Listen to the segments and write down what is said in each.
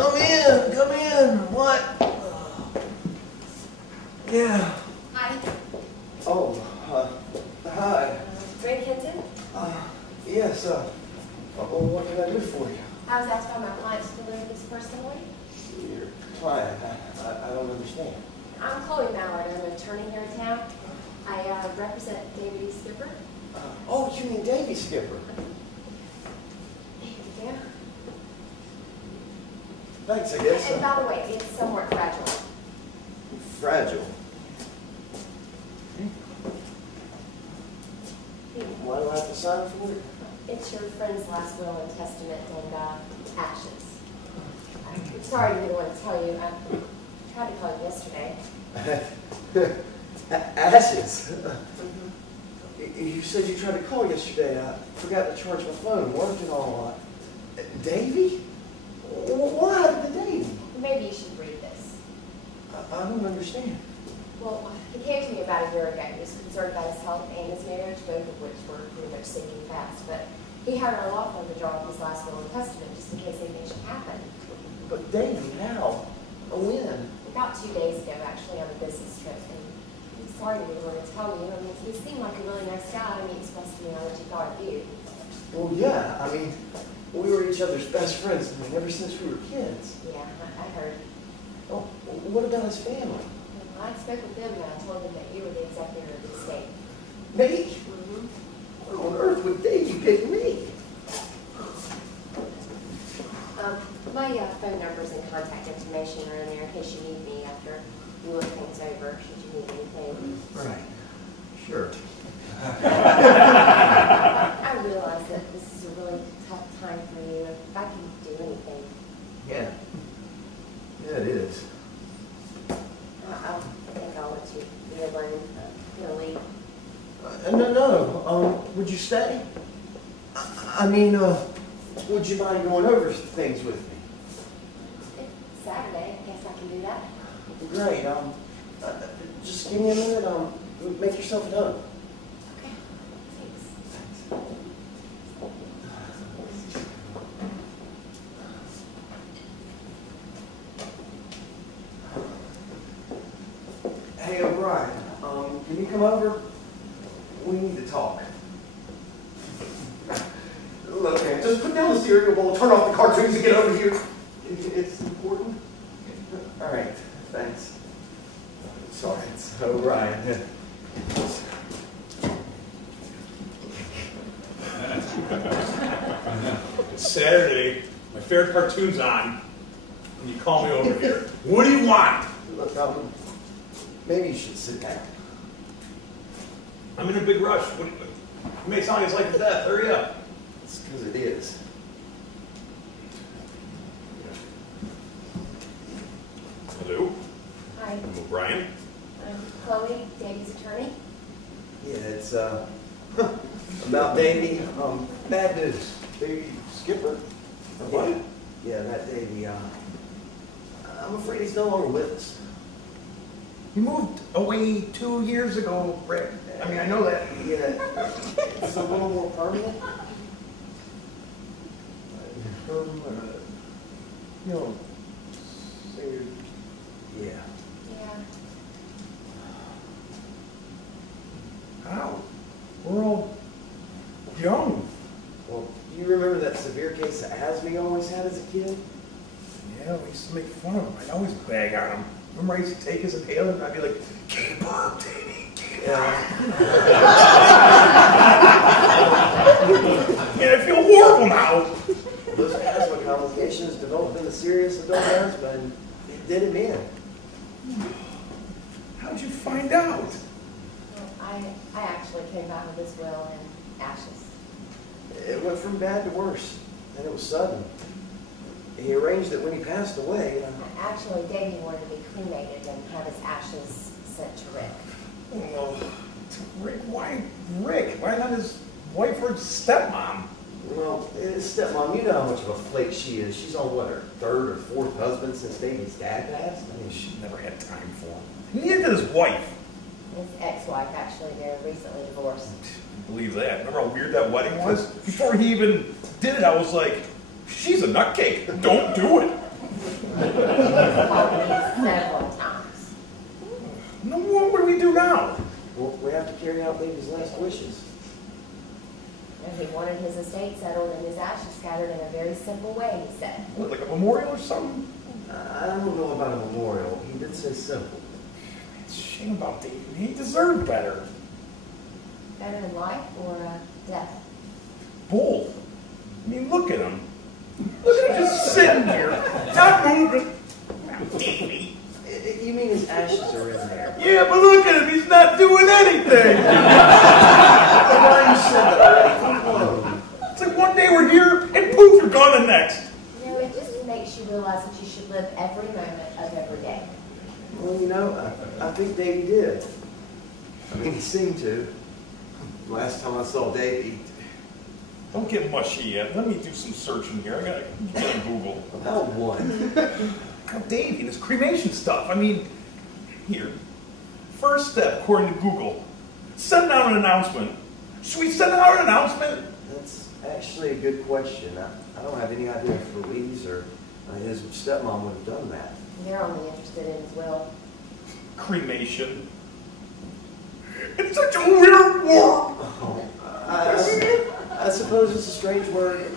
Come in, come in. What? Yeah. Hi. Oh, hi. Greg Hinton? Yes, what can I do for you? I was asked by my client to deliver this personally. Your client, I don't understand. I'm Chloe Mallard. I'm an attorney here in town. I represent Davy Skipper. Oh, you mean Davy Skipper? Yeah. Thanks, I guess. And by the way, it's somewhat fragile. Fragile? Why do I have to sign for it? It's your friend's last will and testament and ashes. I'm sorry to be the one to tell you. I tried to call you yesterday. Ashes? You said you tried to call yesterday. I forgot to charge my phone. Working all. Davy? What happened to Davy? Maybe you should read this. I don't understand. Well, he came to me about a year ago. He was concerned about his health and his marriage, both of which were pretty much sinking fast. But he had a law firm to draw up his last will and testament just in case anything should happen. But Davy, how? When? About 2 days ago, actually, on a business trip. And I'm sorry to be the one to tell you. I mean, he seemed like a really nice guy, and he expressed to me how much he thought of you. Well, yeah. I mean, we were each other's best friends ever since we were kids. Yeah, I heard. Oh, what about his family? I spoke with them, and I told them that you were the executor of the estate. Me? Mm-hmm. What on earth would Davy pick me? My phone numbers and contact information are in there in case you need me after you look things over, should you need anything. Right. Sure. I realize that this is a really tough time for you. If I can do anything. Yeah. Yeah, it is. I think I'll let you be alone. You'll leave. No. Would you stay? I mean, would you mind going over things with me? It's Saturday. I guess I can do that. Great. Just give me a minute. Make yourself at home. Okay. Thanks. Hey, O'Brien. Can you come over? We need to talk. Look, man, just put down the cereal bowl, turn off the cartoons, and get over here. It's important. All right, thanks. Sorry, it's O'Brien. It's Saturday, my favorite cartoon's on, and you call me over here. What do you want? Look, maybe you should sit down. I'm in a big rush. You may sound like it's like death. Hurry up. It's because it is. Hello, Hi. I'm O'Brien. I'm Chloe, Davy's attorney. Yeah, it's about Davy. Bad news. Davy Skipper? Or what? Yeah, that Davy. I'm afraid he's no longer with us. He moved away 2 years ago, Rick. I mean, I know that. Yeah, it's a little more permanent. You know, say, Yeah. Yeah. how? We're all young. Well, you remember that severe case of asthma you always had as a kid? Yeah, we used to make fun of him. I'd always bag on him. Remember I used to take his inhaler and I'd be like, keep up, Davey, keep up. And I feel horrible now. Those asthma complications developed into serious adult asthma, and it did him in. How'd you find out? Well, I actually came back with his will and ashes. It went from bad to worse, and it was sudden. He arranged it when he passed away. Actually, Davy wanted to be cremated and have his ashes sent to Rick. Oh, Rick, why Rick? Why not his wife or stepmom? Well, his stepmom, you know how much of a flake she is. She's on, what, her third or fourth husband since Davy's dad passed? I mean, she never had time for him. Neither did his wife. His ex-wife, actually, they're recently divorced. Believe that. Remember how weird that wedding was? Before he even did it, I was like, she's a nutcake. Don't do it. He's called me several times. No, what do we do now? Well, we have to carry out Davy's last wishes. And he wanted his estate settled and his ashes scattered in a very simple way, he said. What, like a memorial or something? I don't know about a memorial. He did say simple. It's a shame about Davy. He deserved better. Better in life or death? Both. I mean, look at him. Look at him just sitting here, not moving. Now, Davy. You mean his ashes are in there? Yeah, but look at him. He's not doing anything. Brian said that already. Come on. It's like one day we're here, and poof, you're gone the next. You know, it just makes you realize that you should live every moment of every day. Well, you know, I think Davy did. I mean, he seemed to. Last time I saw Davy. Don't get mushy yet. Let me do some searching here. I gotta get on Google. About one. Now, Davy, this cremation stuff. I mean, here. First step, according to Google, send out an announcement. Should we send out an announcement? That's actually a good question. I don't have any idea if Louise or his stepmom would have done that. They're only interested in his will. Cremation. It's such a weird word. Oh, I suppose it's a strange word.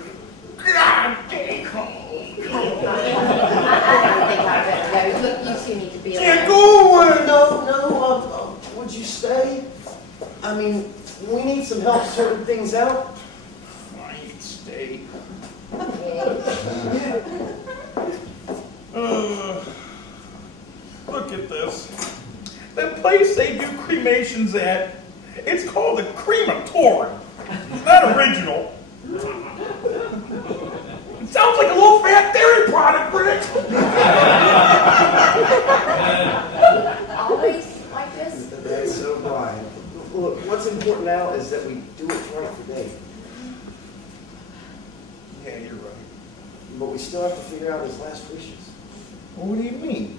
God dang. I think I better go. Look, you two need to be alone. Can't go away. No, would you stay? I mean, we need some help sorting things out. Fine, stay. Yeah. Look at this. The place they do cremations at, it's called a crematorium. It's not original. It sounds like a low fat dairy product, Rick. Always like this? That's so Brian. Look, what's important now is that we do what's right for Dave. Yeah, you're right. But we still have to figure out his last wishes. Well, what do you mean?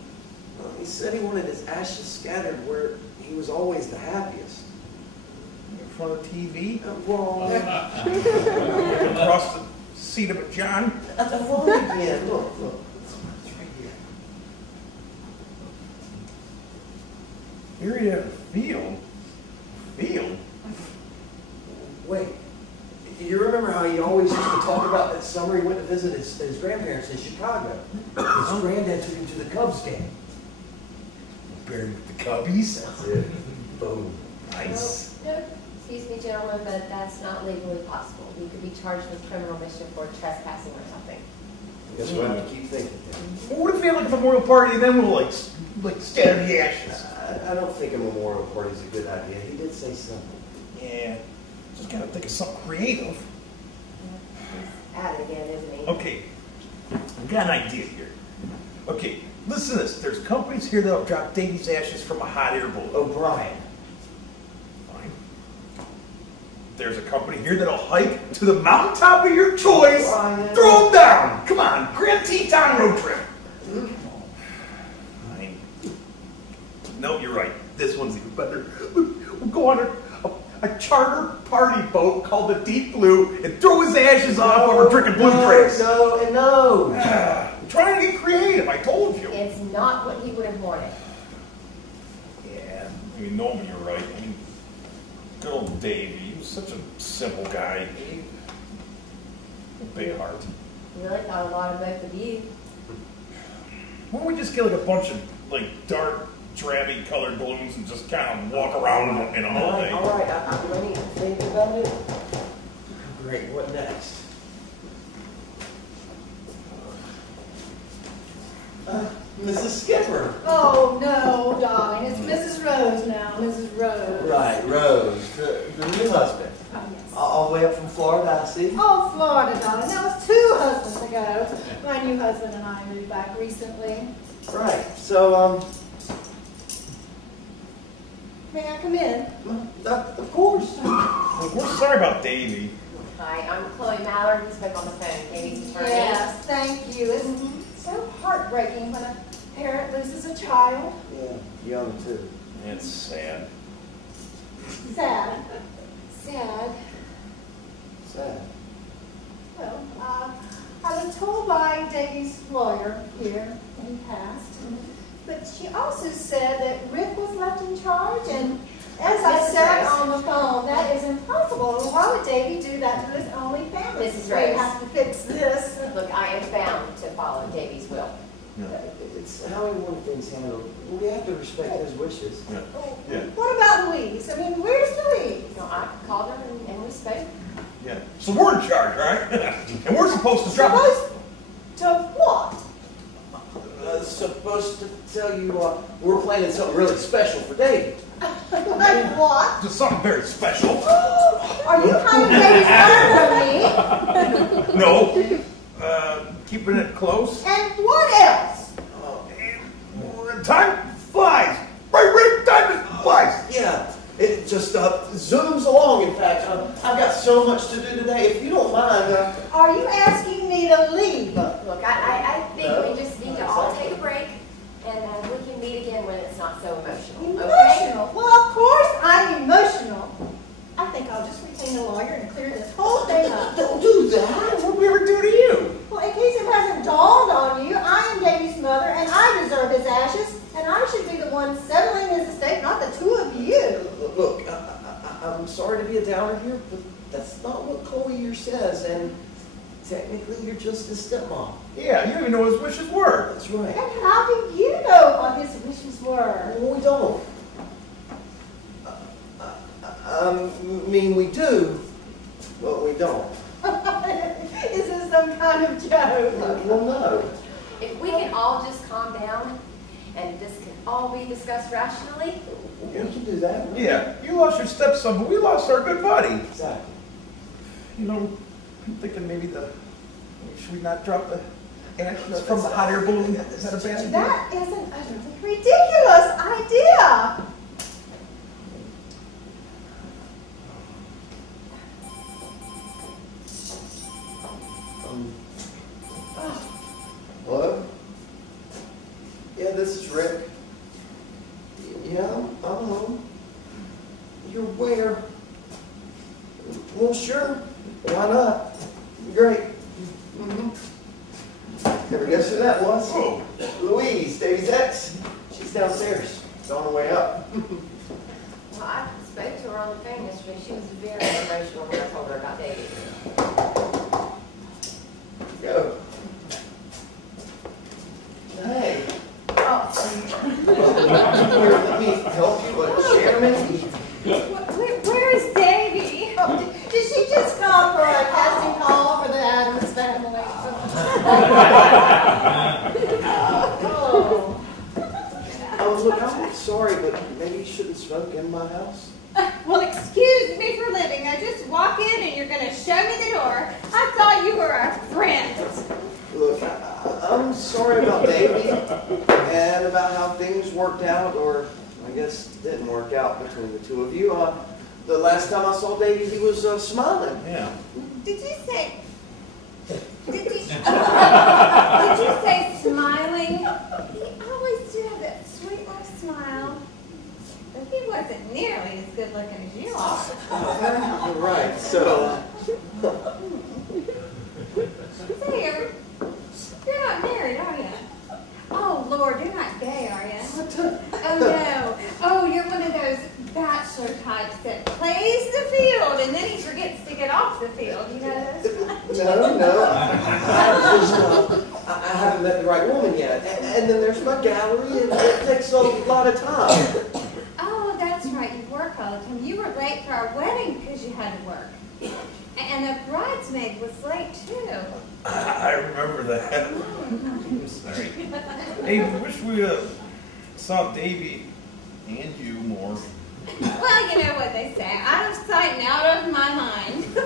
Well, he said he wanted his ashes scattered where he was always the happiest. In front of the TV? Wrong. Across the seat of a John? Wrong again. Look. It's right here. Here you have a field. Field? Wait. You remember how he always used to talk about that summer he went to visit his grandparents in Chicago? His granddad took him to the Cubs game. Buried with the Cubbies? That's it. Boom. Nice. No, excuse me, gentlemen, but that's not legally possible. You could be charged with criminal mischief or trespassing or something. I guess we'll have to keep thinking. Well, what if we have like a memorial party and then we'll like scatter the ashes? I don't think a memorial party is a good idea. He did say simple. Yeah. Just gotta think of something creative. He's at it again, isn't he? Okay. I've got an idea here. Okay, listen to this. There's companies here that'll drop Davy's ashes from a hot air balloon. O'Brien. Fine. There's a company here that'll hike to the mountaintop of your choice. Brian. Throw them down. Come on, Grand Teton road trip. Fine. No, you're right. This one's even better. We'll go on a charter party boat called the Deep Blue and throw his ashes off while we're drinking blueberries. No. I'm trying to get creative, I told you. It's not what he would have wanted. Yeah, I mean, no, you're right. I mean, good old Davy, he was such a simple guy. A big heart. He really thought a lot of both of you. Why don't we just get like a bunch of like dark, drabby colored balloons and just kind of walk around in them all day? All right. I need to think about it. Great. What next? Mrs. Skipper. Oh, no, darling. It's Mrs. Rose now, Mrs. Rose. Right, Rose, the new husband. Oh, yes. All the way up from Florida, I see. Oh, Florida, darling. That was 2 husbands ago. My new husband and I moved back recently. Right. So, May I come in? of course. Look, we're sorry about Davy. Hi, I'm Chloe Mallard. We spoke on the phone. Davy's attorney. Yes, thank you. It's so heartbreaking when a parent loses a child. Yeah, young too. It's sad. Sad. Sad. Sad. Well, I was told by Davy's lawyer here passed. But she also said that Rick was left in charge, and as I said on the phone, that is impossible. Why would Davy do that to his only family? Mrs. We Rose. have to fix this. Look, I am bound to follow Davy's will. It's how he wanted things handled. We have to respect his wishes. Yeah. What about Louise? I mean, where's Louise? No, I called her and we spoke. Yeah. So we're in charge, right? And we're supposed to drop Supposed to what? Supposed to tell you we're planning something really special for Davy. Like what? to something very special. Are you trying to make fun of me? No. Keeping it close. And what else? Time flies. Right, time flies. Yeah, it just zooms along. In fact, I've got so much to do today. If you don't mind, Are you asking me to leave? Look, I think we just need to all take a break and we can meet again when it's not so emotional. Okay? Emotional? Well, of course I'm emotional. I think I'll just retain a lawyer and clear this whole thing up. don't do that. What did we ever do to you? Well, in case it hasn't dawned on you, I am Davy's mother, and I deserve his ashes, and I should be the one settling his estate, not the two of you. Look, I'm sorry to be a downer here, but that's not what Chloe here says, and technically you're just his stepmom. Yeah, you don't even know what his wishes were. That's right. And how do you know what his wishes were? Well, we don't. I mean, we do, but we don't. Is this some kind of joke? Well, no. If we can all just calm down and this can all be discussed rationally. We can do that. Yeah, you lost your stepson, but we lost our good buddy. Exactly. You know, I'm thinking maybe should we not drop the ashes from the hot air balloon? Is that a bad idea? That is an utterly ridiculous idea. Hello? Yeah, this is Rick. Yeah, I'm home. You're where? Well, sure. Why not? Great. Never guess who that was? Whoa. Louise, Davy's ex. She's downstairs. It's on her way up. Well, I spoke to her on the phone yesterday. She was very emotional when I told her about Davy. Go. Hey. Here, let me help you. Share maybe? Where is Davy? Oh, did she just come for a casting call for the Addams family? Look, I'm sorry, but maybe you shouldn't smoke in my house. Well, excuse me for living. I just walk in and you're going to show me the door. I thought you were our friend. Look, I'm sorry about Davy and about how things worked out, or I guess didn't work out between the two of you. The last time I saw Davy, he was smiling. Yeah. Did you say... Did you say smiling? He always did have that sweet little smile. But he wasn't nearly as good looking as you are. Right, so... There. You're not married, are you? Oh, Lord, you're not gay, are you? Oh, no. Oh, you're one of those bachelor types that plays the field and then he forgets to get off the field, you know? No. I haven't met the right woman yet. And then there's my gallery, and it takes a lot of time. Oh, that's right. You work all the time. You were late for our wedding because you had to work. And the bridesmaid was late, too. I remember that. I'm sorry. Hey, I wish we saw Davy and you more. Well, you know what they say. Out of sight and out of my mind.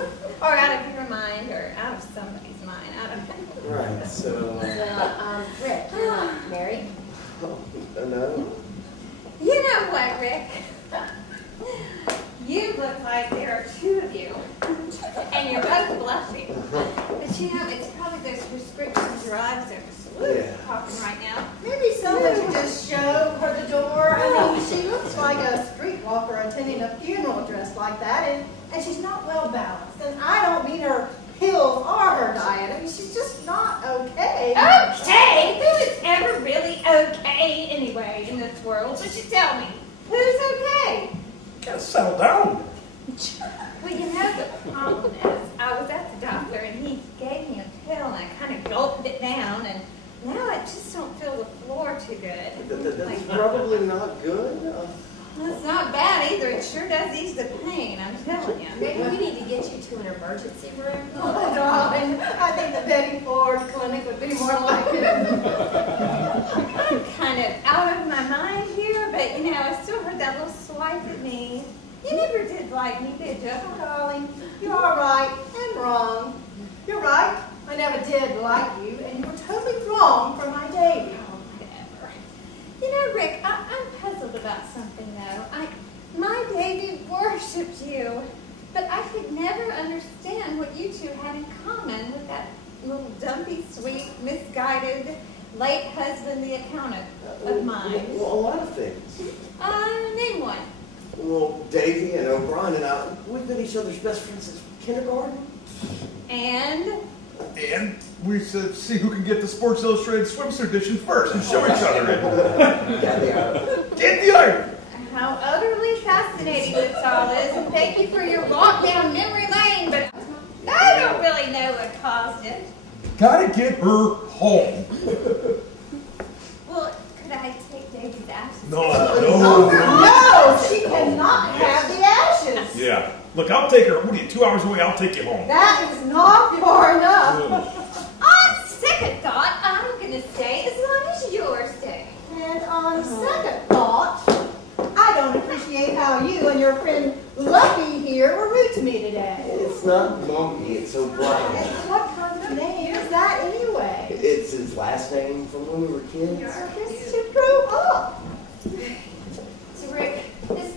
Or out of your mind, or out of somebody's mind. I don't know. Right, so... Rick, you're not married? No. You know what, Rick? You look like there are two of you. And you're both blushing. But you know, it's probably those prescription drugs that are popping right now. Maybe someone should just show her the door. I mean, she looks like a streetwalker attending a funeral dressed like that, and she's not well balanced. And I don't mean her pills or her diet. I mean, she's just not okay. Okay? Who is ever really settle down. Well, you know, the problem is, I was at the doctor and he gave me a pill and I kind of gulped it down, and now I just don't feel the floor too good. That's probably not good. Well, it's not bad either. It sure does ease the pain, I'm telling you. Maybe we need to get you to an emergency room. Oh, darling, I think the Betty Ford Clinic would be more like it. I'm kind of out of my mind here, but you know, I still heard that little swipe at me. You never did like me, did you? Oh, darling, you are right and wrong. You're right, I never did like you, and you were totally wrong for my Davy. Whatever. You know, Rick, I'm puzzled about something, though. My Davy worshipped you, but I could never understand what you two had in common with that little dumpy, sweet, misguided, late husband, the accountant of mine. Well, a lot of things. Name one. Well, Davy and O'Brien and I, we've been each other's best friends since kindergarten. And we should see who can get the Sports Illustrated swimsuit edition first and show each other it. Got the iron. Get the iron. how utterly fascinating this all is, and thank you for your walk down memory lane, but I don't really know what caused it. Gotta get her home. Well, could I take Davy's ashes? No, she cannot have the ashes. Yeah. Look, I'll take her. What are you, 2 hours away? I'll take you home. That is not far enough. On second thought, I'm going to stay as long as you're staying. And on second thought, I don't appreciate how you and your friend Lucky here were rude to me today. It's not Lumpy, it's O'Brien. And what kind of name is that anyway? It's his last name from when we were kids. This should grow up. So Rick, this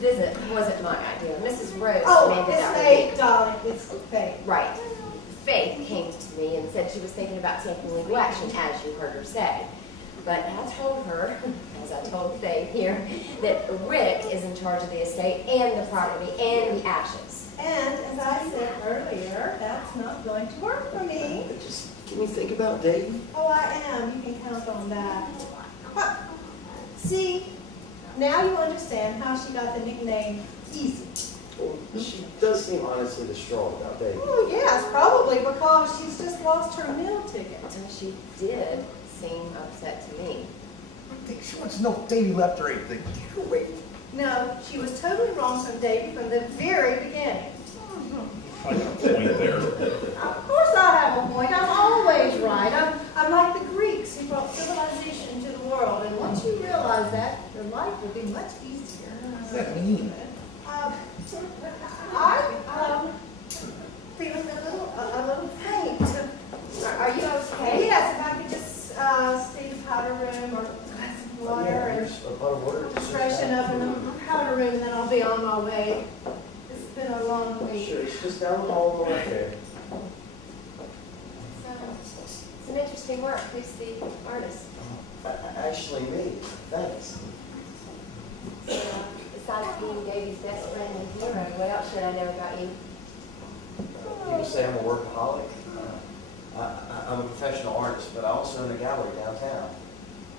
visit wasn't my idea. Mrs. Rose Oh, demanded it's that we Faith, meet. darling. It's Faith. Right. Faith came to me and said she was thinking about taking legal action, as you heard her say. But I told her, as I told Faith here, that Rick is in charge of the estate and the property and the ashes. And as I said earlier, that's not going to work for me. Just can you think about Davy? Oh, I am. You can count on that. What? See, now you understand how she got the nickname Easy. Well, she does seem honestly distraught about Davy. Oh, yes, probably because she's just lost her meal ticket. And she did seem upset to me. I think she wants to know if Davy left her anything. Wait. No, she was totally wrong from Davy from the very beginning. I got a point there. Of course I have a point. I'm always right. I'm like the Greeks who brought civilization into the world. And once you realize that, your life will be much easier. What does that mean? I'm feeling a little faint. Are you okay? Yes, if I could just stay in the powder room or a glass of water and A pot of water. freshen up in the powder room, and then I'll be on my way. It's been a long week. Sure, it's just down the hall right there. Some interesting work. Who's the artist? Actually, me. Thanks. So, besides being Davy's best friend and hero, what else should I know about you? You can say I'm a workaholic. I'm a professional artist, but I also own a gallery downtown.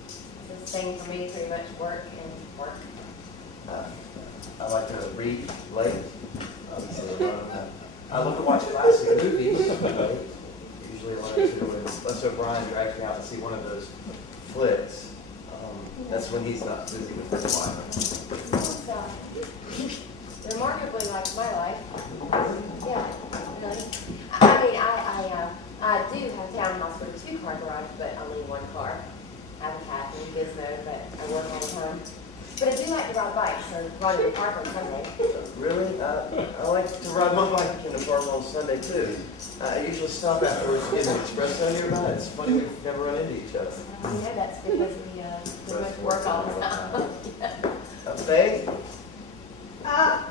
It's the same for me, pretty much work and work. I like to read late. I love to watch classic movies. Usually when unless O'Brien drags me out to see one of those flicks. That's when he's not busy with his life. Sounds remarkably like my life. Yeah. Really. I mean, I do have a townhouse with a 2-car garage, but only 1 car. I have a cat and a gizmo, but I work all the time. But I do like to ride bikes or run in the park on Sunday. Really? I like to ride my bike in the park on Sunday too. I usually stop afterwards to get an espresso nearby. It's funny we've never run into each other. I know that's because we much work all the time. Faith?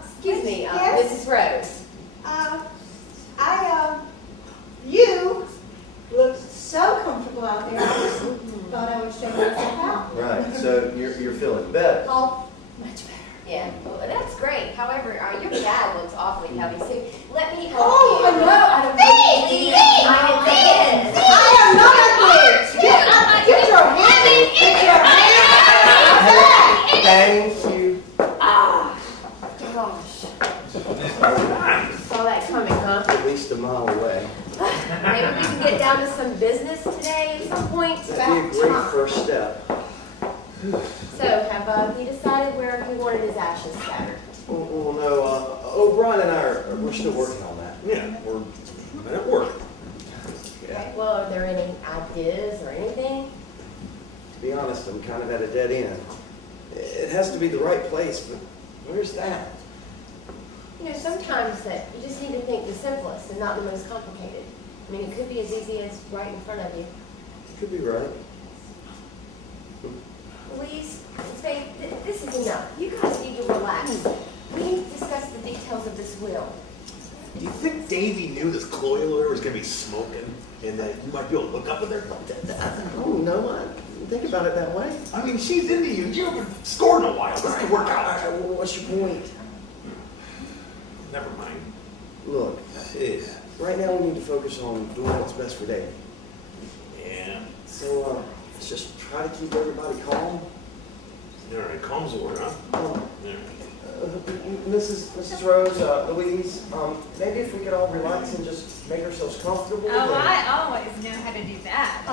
Excuse me, yes? Mrs. Rose. You looked so comfortable out there. I just thought I would show myself out. Right, so you're feeling better. Oh, much better. Yeah, well, that's great. However, your dad looks awfully heavy, so let me help Oh, you. no. I don't think I am not a bitch. Get your hand. Get your hand. Thank you. Oh, Maybe we can get down to some business today at some point. That'd be a great first step. So, have he decided where he wanted his ashes scattered? Well, no, O'Brien and I we're still working on that. Yeah, we're at work. Okay, well, are there any ideas or anything? To be honest, I'm kind of at a dead end. It has to be the right place, but where's that? You know, sometimes that you just need to think the simplest and not the most complicated. I mean, it could be as easy as right in front of you. You could be right. Louise, Faith, this is enough. You guys need to relax. We need to discuss the details of this will. Do you think Davy knew this Chloe lawyer was going to be smoking and that you might be able to hook up with her? Oh, no, I didn't think about it that way. I mean, she's into you. You haven't scored in a while. This could work out. All right, well, what's your point? Never mind. Look, right now we need to focus on doing what's best for Dave. Yeah. So, let's just try to keep everybody calm. All right, calm's the word, huh? Yeah. Mrs. Rose, Louise, maybe if we could all relax and just make ourselves comfortable. Oh, I always know how to do that.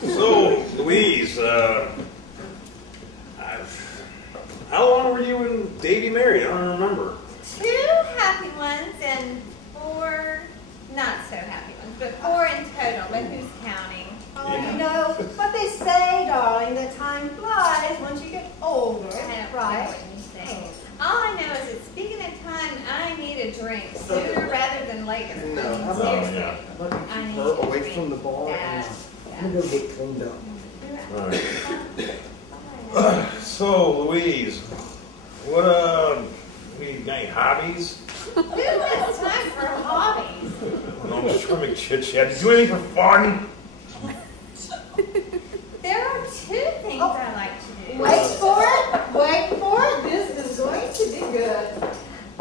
So, Louise, how long were you and Davy married? I don't remember. 2 happy ones and 4 not so happy ones, but 4 in total, but who's counting? Oh, you know what they say, darling, that time flies once you get older, I don't know right? what you say. All I know is that speaking of time, I need a drink sooner rather than later. No, I mean, how about- seriously. yeah. How about I you keep need her to away drink from the bar and that. I'm gonna go get cleaned up. All right. So, Louise, what, we got any hobbies? Who has time for hobbies? No, I'm just trying to make chit-chat. Do you do anything for fun? There are 2 things I like to do. Wait for it, this is going to be good.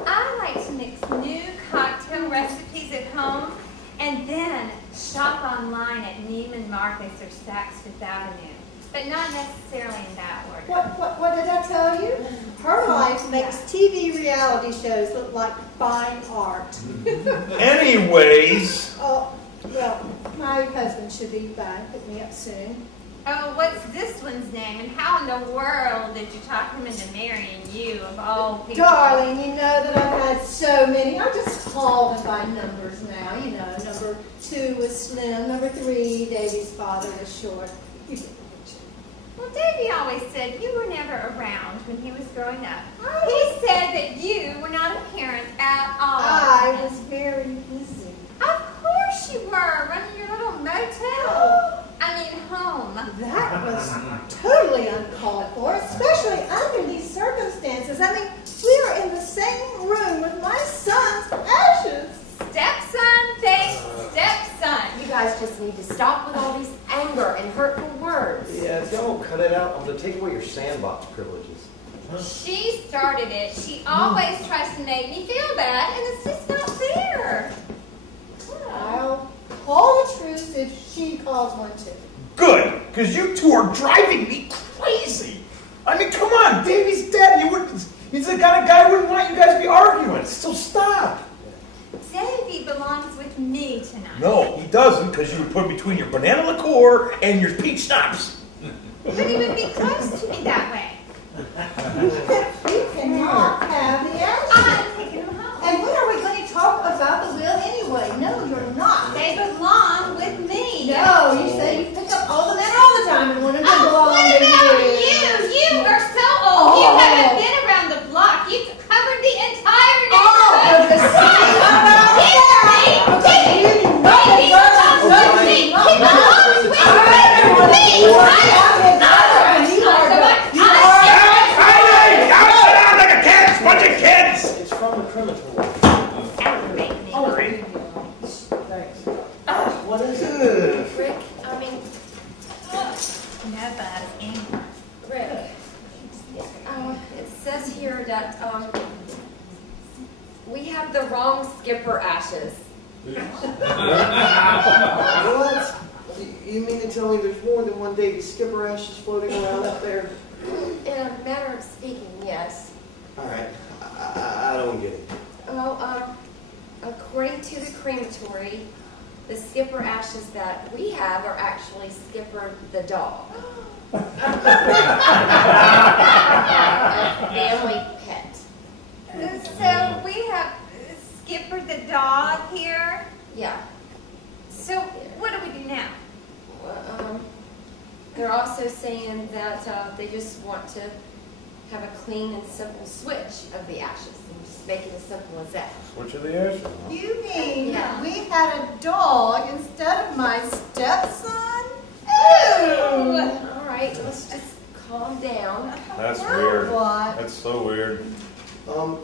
I like to mix new cocktail recipes at home and then shop online at Neiman Marcus or Saks Fifth Avenue, but not necessarily in that order. What did I tell you? Her life makes TV reality shows look like fine art. Anyways, Oh, well, my husband should be back, pick me up soon. Oh, what's this one's name? And how in the world did you talk him into marrying you, of all people? Darling, you know that I've had so many. I just call them by numbers now. You know, number 2 was Slim, number 3, Davy's father was short. You get the picture. Well, Davy always said you were never around when he was growing up. He said that you were not a parent at all. I was very busy. Of course you were, running your little motel. I mean, home. That was totally uncalled for, especially under these circumstances. I mean, we were in the same room with my son's ashes. Stepson, Faith, stepson. You guys just need to stop with all these anger and hurtful words. Yeah, don't cut it out. I'm gonna take away your sandbox privileges. She started it. She always tries to make me feel bad, and it's just not fair. I'll call the truth if she calls one too. Good, because you 2 are driving me crazy. I mean, come on, Davy's dead. He's the kind of guy who wouldn't want you guys to be arguing. So stop. Davy belongs with me tonight. No, he doesn't, because you would put him between your banana liqueur and your peach schnapps. But he would be close to me that way. You cannot have the ashes. I'm taking him home. And when are we going to talk about the will anyway? No, you're not. They belong with me. No, you say you pick up all the men all the time and want them to Oh, belong what to about you. you? You are so old. You haven't been around the block. You've covered the entire Oh, the same about that. Okay, you do not belong with me. He belongs with me. Sit down like a cat, bunch of kids. It's from the crematorium. Thanks. What is it? Rick, I mean, Nobody anymore. Rick, it says here that we have the wrong skipper ashes. What? You mean to tell me there's more than one Davy Skipper ashes floating around up there? In a manner of speaking, yes. All right, I don't get it. Well, according to the crematory, the Skipper ashes that we have are actually Skipper the dog. A family pet. So we have Skipper the dog here. Yeah. So what do we do now? Well, they're also saying that they just want to have a clean and simple switch of the ashes and just make it as simple as that. Switch of the ashes, huh? You mean Yeah. we had a dog instead of my stepson? Ooh! All right, let's just calm down. That's weird. What? That's so weird. Well,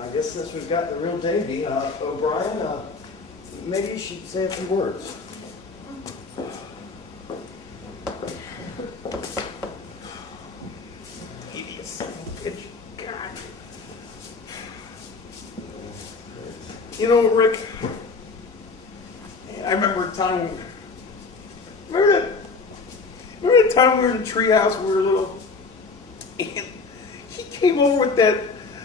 I guess since we've got the real Davy, O'Brien, maybe you should say a few words. You know, Rick, I remember a time, remember that time we were in the treehouse when we were little? And he came over with that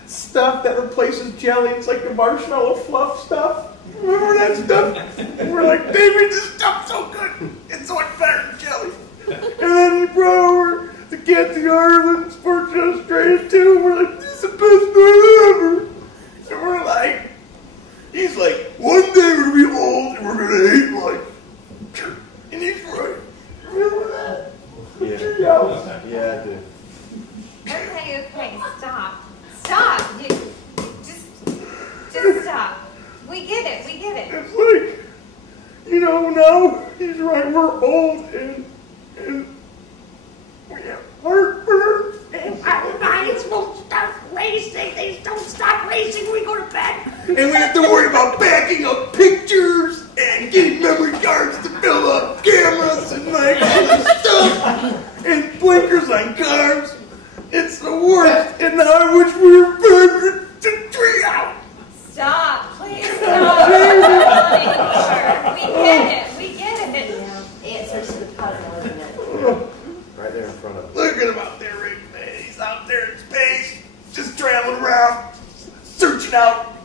stuff that replaces jelly. It's like the marshmallow fluff stuff. Remember that stuff? And we're like, David, this stuff's so good. It's so much better than jelly. And then he brought over the Canty Ireland Sports Illustrated too. We're like, this is the best night ever. And we're like, he's like, one day we're going to be old and we're going to hate life. And he's right. Remember that? Yeah. Yeah, I do. Okay, stop. Stop. Just stop. We get it. It's like, you know, now he's right, we're old and we have heartburn and our minds won't stop racing. They don't stop racing when we go to bed. And we have to worry about backing up pictures and getting memory cards to fill up cameras and like other stuff and blinkers on cars. It's the worst. And now I wish we were back to tree out. Stop. Please stop. We get it. Yeah, answer to the puzzle, isn't it? Right there in front of us. Look at him out there, Rick, man. He's out there in space, just traveling around, searching out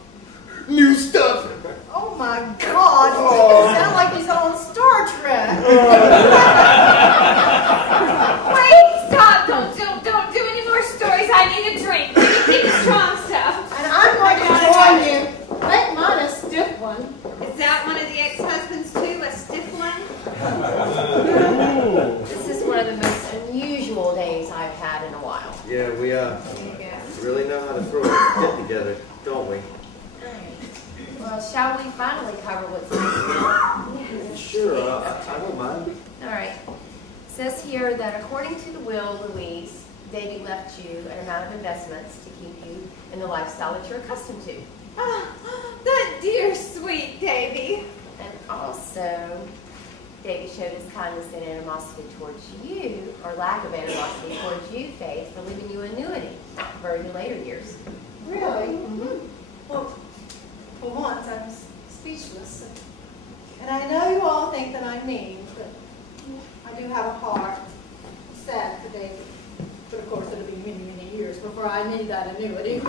new stuff. Oh my God! You sound like he's on Star Trek. Wait, stop. Don't do any more stories. I need a drink. Keep the strong stuff. And I'm going to warn you. Make mine a stiff one. Is that one of the ex-husbands too? A stiff one? This is one of the most unusual days I've had in a while. Yeah, we There you go. really know how to throw a fit together, don't we? Well, shall we finally cover what's next? Sure, I don't mind. All right. It says here that according to the will, Louise, Davy left you an amount of investments to keep you in the lifestyle that you're accustomed to. Oh, that dear sweet Davy. And also, Davy showed his kindness and animosity towards you, or lack of animosity towards you, Faith, for leaving you annuity for your later years. Really? Well, for once, I'm speechless. And I know you all think that I'm mean, but I do have a heart. Sad for David. But of course, it'll be many, many years before I need that annuity.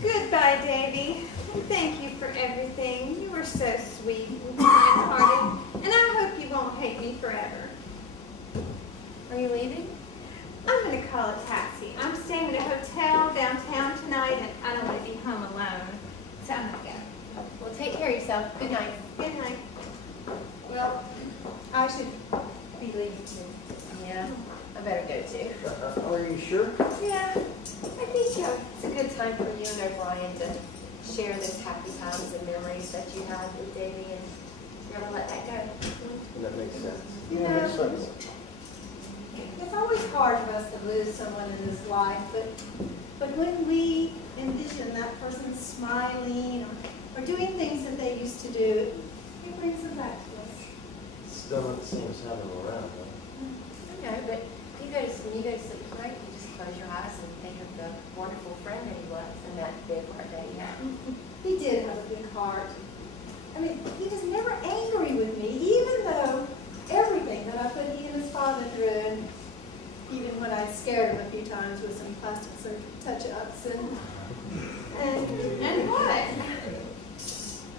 Goodbye, Davy. And thank you for everything. You were so sweet and kind-hearted. And I hope you won't hate me forever. Are you leaving? I'm going to call a taxi. I'm staying at a hotel downtown tonight, and I don't want to be home alone. So I'm going to go. Well, take care of yourself. Good night. Good night. Well, I should be leaving too. Yeah, I better go too. Are you sure? Yeah, I think it's a good time for you and O'Brien to share those happy times and memories that you had with Davy, and you're going to let that go. That makes sense. Yeah. Makes sense. It's always hard for us to lose someone in this life, but when we envision that person smiling or doing things that they used to do, it brings them back to us. Still not the same as having them around, though. I know, but when you go to sleep tonight, you just close your eyes and think of the wonderful friend that he was and that big heart that he had. He did have a big heart. I mean, he was never angry with me, even though everything that I put he and his father through, and even when I scared him a few times with some plastic surgery touch-ups, and And what?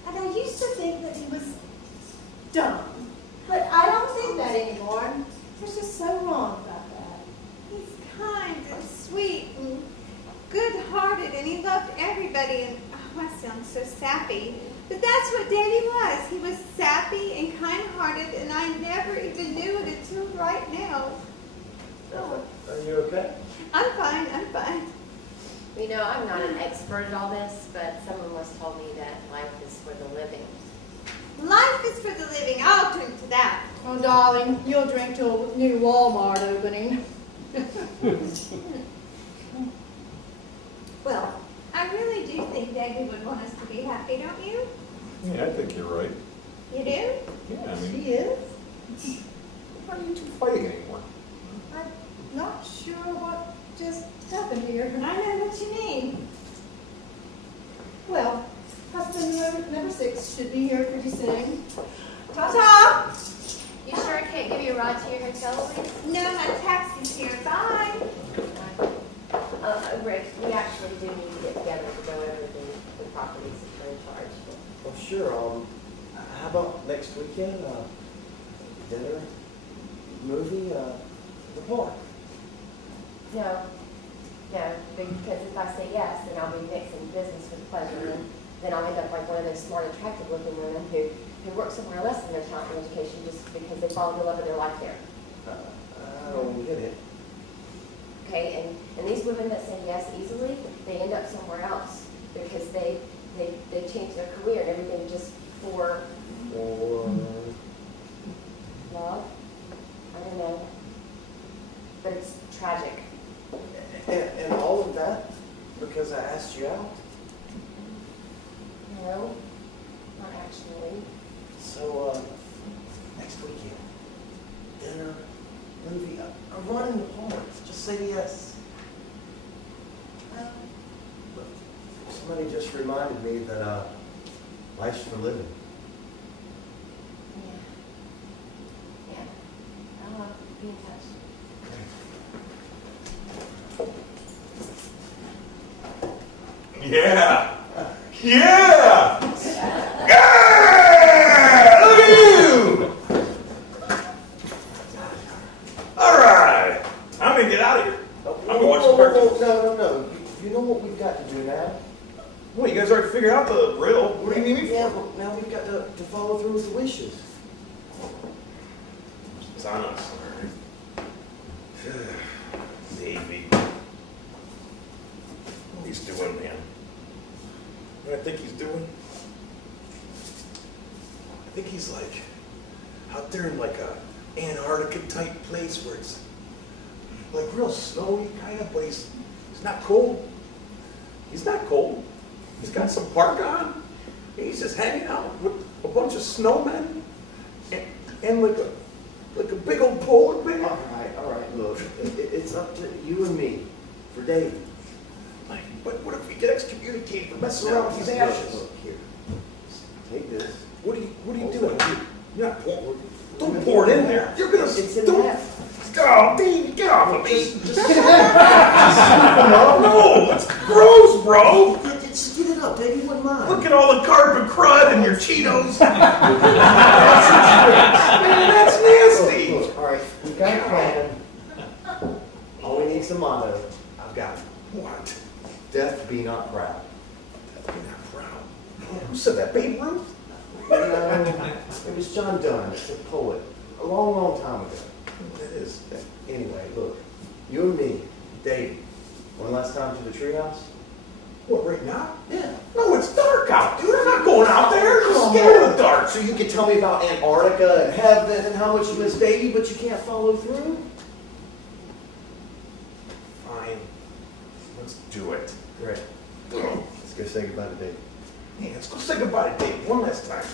And I used to think that he was dumb. But I don't think that anymore. There's just so wrong about that. He's kind and sweet and good-hearted, and he loved everybody. And oh, I sound so sappy, but that's what Davy was. He was sappy and kind-hearted, and I never even knew it until right now. Oh, are you okay? I'm fine. I'm fine. You know, I'm not an expert at all this, but someone once told me that life is for the living. Life is for the living. I'll drink to that. Oh, darling, you'll drink till new Walmart opening. Well, I really do think Davy would want us to be happy, don't you? Yeah, I think you're right. You do? Yeah, I mean, He is? why are you two fighting anymore? I'm not sure what just happened here. I know what you mean. Well, husband number 6 should be here pretty soon. Ta-ta! You sure I can't give you a ride to your hotel, please? No, my taxi's here. Bye. Rick, we actually do need to get together to go over the properties that are in charge. Well, sure. How about next weekend? Dinner, movie, the park. No, because if I say yes, then I'll be mixing business with pleasure, and then I'll end up like one of those smart, attractive-looking women who work somewhere less than their talent and education just because they fall in love with their life there. I don't get it. Okay, and these women that say yes easily, they end up somewhere else because they change their career and everything just for love. I don't know, but it's tragic. And all of that because I asked you out? No, not actually. So, next weekend, dinner, movie, a run in the park. Just say yes. Somebody just reminded me that life's for living. Yeah. I'll be in touch. Yeah! Yeah! Yeah! Look at you! All right. I'm going to get out of here. I'm going to watch the cartoons. No. You know what we've got to do now? Well, you guys already figured out the riddle. What do you need me Yeah, for? but now we've got to follow through with the wishes. It's on us. Davy. What he's doing, man. What I think he's doing? I think he's like out there in like a Antarctica type place where it's like real snowy kind of, but he's not cold. He's not cold. He's got some park on. And he's just hanging out with a bunch of snowmen and like a big old polar bear. All right. Look, it's up to you and me for Davy. Like, but what if we get excommunicated for messing around with these ashes? Look, here. Take this. What are you doing? You're not pouring. Don't pour it in there. You're gonna. It's in don't. that. Oh, Davey, get off of me! No, it's gross, bro. Just get it up, Davey. Wouldn't mind. Look at all the carpet crud and your Cheetos. Man, that's nasty. Look, all right, we've got a plan. All we need is a motto. I've got it. What? Death be not proud. You're not proud. Who said that? Babe Ruth? It was John Donne. It's a poet. A long, long time ago. It is. Anyway, look. You and me, Davey. One last time to the treehouse? What, right now? Yeah. No, it's dark out, dude. I'm not going out there. I'm scared of the dark. So you can tell me about Antarctica and heaven and how much you miss Davey, but you can't follow through? Fine. Let's do it. Great. Let's go say goodbye to Davey. Hey, let's go say goodbye to Dave one last time.